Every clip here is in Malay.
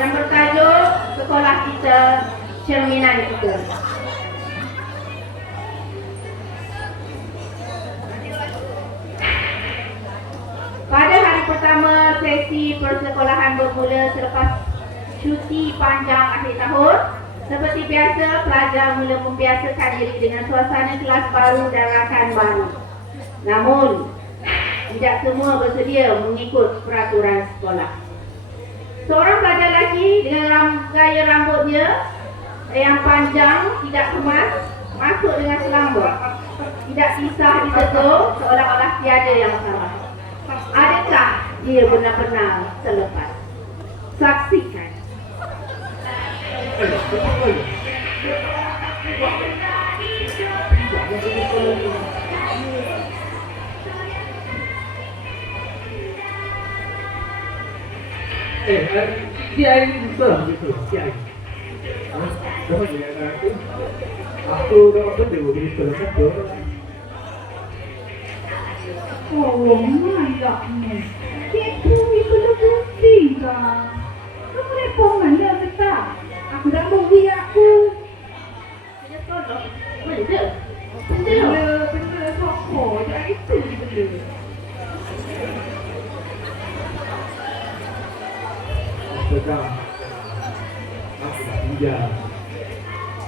yang bertajuk Sekolah Kita, Cerminan Kita. Pada hari pertama sesi persekolahan bermula selepas cuti panjang akhir tahun, seperti biasa pelajar mula membiasakan diri dengan suasana kelas baru dan rakan baru. Namun, tidak semua bersedia mengikut peraturan sekolah. Seorang pelajar lelaki dengan gaya rambutnya yang panjang, tidak kemas, masuk dengan selamba. Tidak pisah ditegur, seolah-olah tiada yang salah. Adakah dia benar-benar selepas? Saksikan. Dia ini betul betul. Dia ini. Apa dia nak? Aku dah benda begini sekolah betul. Oh, mayaknya. Cikgu ni kena pusing kan? Kamu repot mana tak? Aku dah beri aku. Dia tolong. Benda. Benda sokor. Jangan itu benda. Sedang. Aku dah pinjam.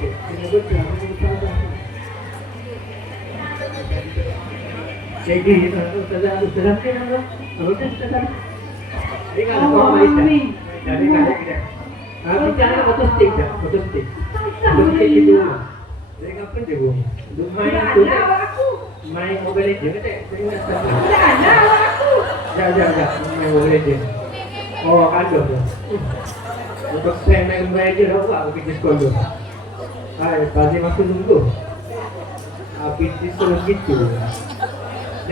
Kena betul. Aku salah. Jadi, ustazah kan apa? Apa kan ustazah? Ini kan apa Malaysia? Jadi kan kita. Bicara foto stick dah, foto stick. Foto stick itu. Jadi apa dia buat? Main tu. Main Mobile Legends kan? Jangan aku. Jangan. Main Mobile Legends. Oh, ada tu. Untuk saya main Mobile Legends apa? Aku pergi sekolah tu. Hai, tadi masuk dulu. Habis itu gitu.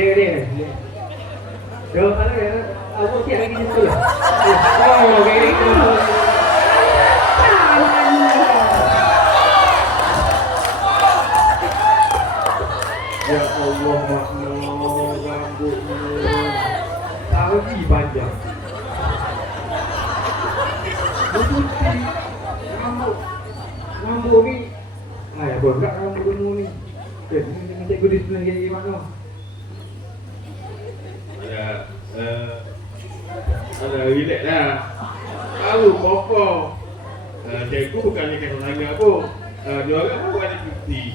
Dia. Jauh mana ya? Aku siap lagi di sekolah. Oh, kayak gitu. Ya Allah, makna rambutnya lagi panjang. Putih, rambut ni. Hai, bongkak rambut kamu ni. Ini cikgu disiplin kayak gimana? Relax lah. Tahu pokok. Cikgu bukannya kata tanya pun. Dia orang pun buat cuti.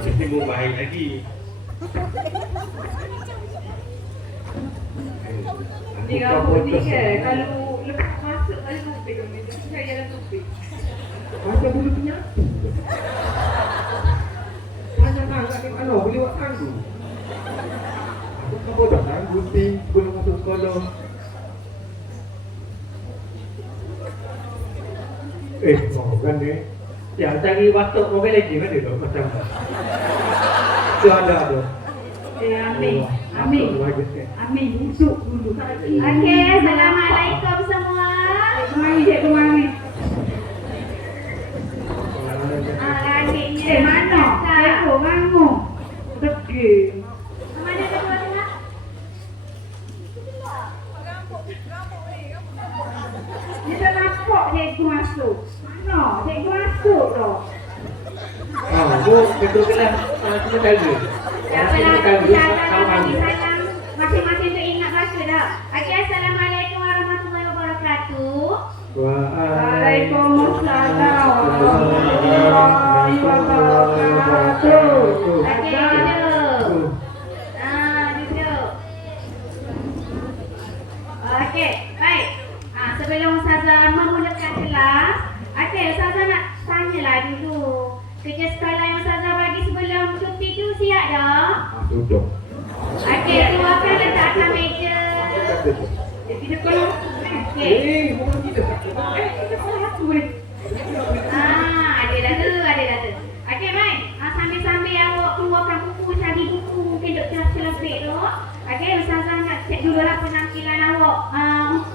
Sistem pun baik lagi. Ni rambut ni kan, kalau lepas masuk ada topik kami. Saya ada topik. Macam bulu penyatu. Banyak nak ni mana boleh buat tanggu. Aku tak bodoh tanggu ti belum masuk sekolah. Mau kan ni. Yang cari batuk Mobile Legends kan dia macam. Tu ada. Amin, duduk dulu. Okey, Assalamualaikum semua. Cikgu mari. Langitnya Mana? Cikgu bangun. Degil. Mana kedua tengah? Dia tak nampak cikgu masuk. Mana? Cikgu masuk dah. Bu betul kelas kita jaga. Siapa lah bagi sayang. Masing-masing tu ingat baca dah. Okey, Assalamualaikum warahmatullahi wabarakatuh. Waalaikumsalam warahmatullahi wabarakatuh. Okey, duduk. Duduk. Okey, baik. Sebelum Ustazah memulakan kelas, okey, Ustazah nak tanyalah dulu. Kerja sekolah yang Ustazah bagi sebelum cuti tu siap dah? Duduk. Okey, keluarkan letakkan meja. Kita kalau Okey. Bukan kita. kita salah aku ni. Ada dah tu. Okey, baik. Sambil-sambil awak keluarkan buku, cari buku mungkin duk celah-celah break tu. Okey, Ustazah nak cek dulu lah penampilan awak.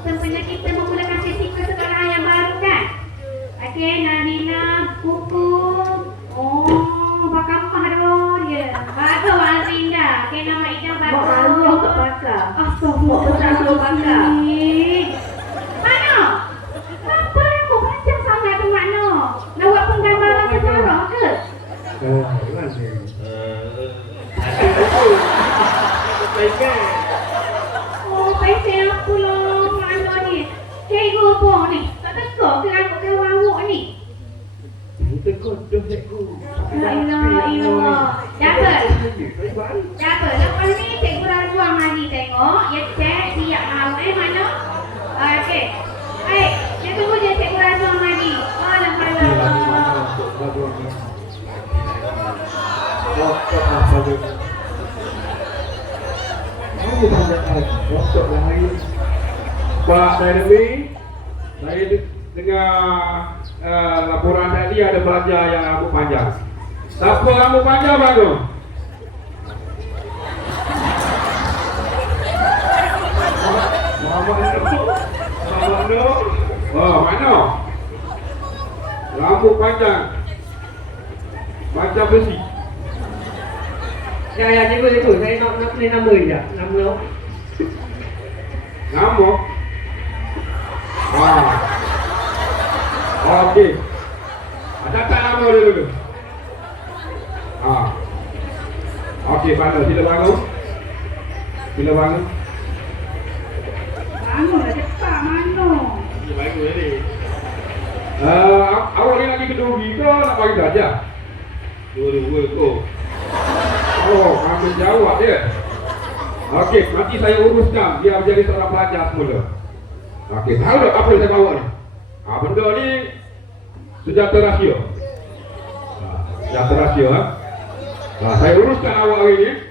Sempena kita memulakan sesi persekolahan yang baru kan? Okey, Nabila, buku. Oh, bakampah dah dia. Bagus Wan Rinda. Okey, nama Ida bagus. Mak Allah tak pakar. Astagfirullah. Tak pakar. pesen aku lah. Mana ni? Cikgu apa ni? Tak teka ke rambut kawan awak ni? Itu kodoh cikgu. La ilaha illallah. Dapat? Dapat. Dapat. Lepas ni cikgu Razwan mari tengok. Ya cek siap mahu. Mana? Okey. Baik. Saya tunggu je cikgu Razwan mari. Alhamdulillah. Pak Dairwi, saya dengar laporan tadi ada pelajar yang rambut panjang. Siapa rambut panjang bagus? Muhammad Nur. Oh, mana? Rambut panjang. Macam besi. Ya, cikgu. Saya nak pilih nama je. Nama. Nama? Okey. Catat nama dia dulu. Okey, bangun. Sila bangun. Bangun dah cepat mana? Bangun ni. Awak ni lagi keduri ke nak bagi belajar? Dua-dua kot. Oh, kamu jawab dia. Okey, nanti saya uruskan dia menjadi seorang pelajar semula. Okey, tahu tak apa yang saya bawa ni? Benda ni senjata rahsia. Senjata rahsia. Saya uruskan awak hari ni.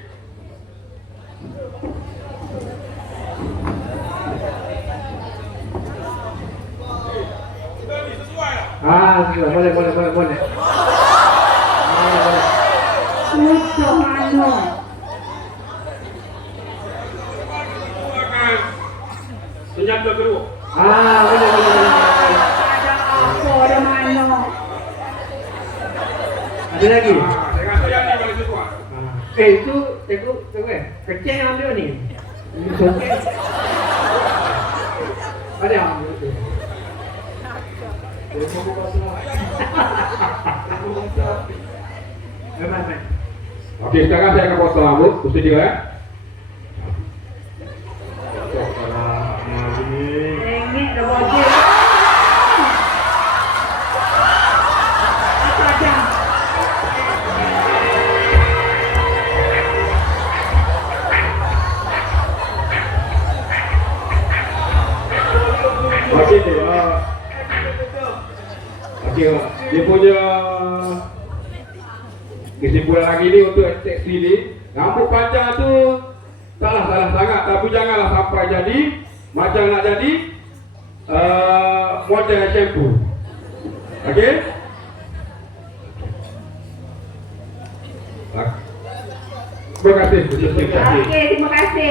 Boleh. Musuh mana? Senjata kedua. Boleh. Ada apa dah mana? Ada lagi? Saya rasa yang ni paling sesuai. Itu cikgu kecil yang ambil ni. Ada yang ambil tu. Baik. Okey, sekarang saya akan potong rambut. Bersedia ya? Rengit dah bocor. Apa jam? Okey, dia punya kesimpulan lagi ni untuk seksi ni, rambut panjang tu salah sangat, tapi janganlah sampai jadi macam nak jadi model shampoo. Okey? Terima kasih. Okey, terima kasih.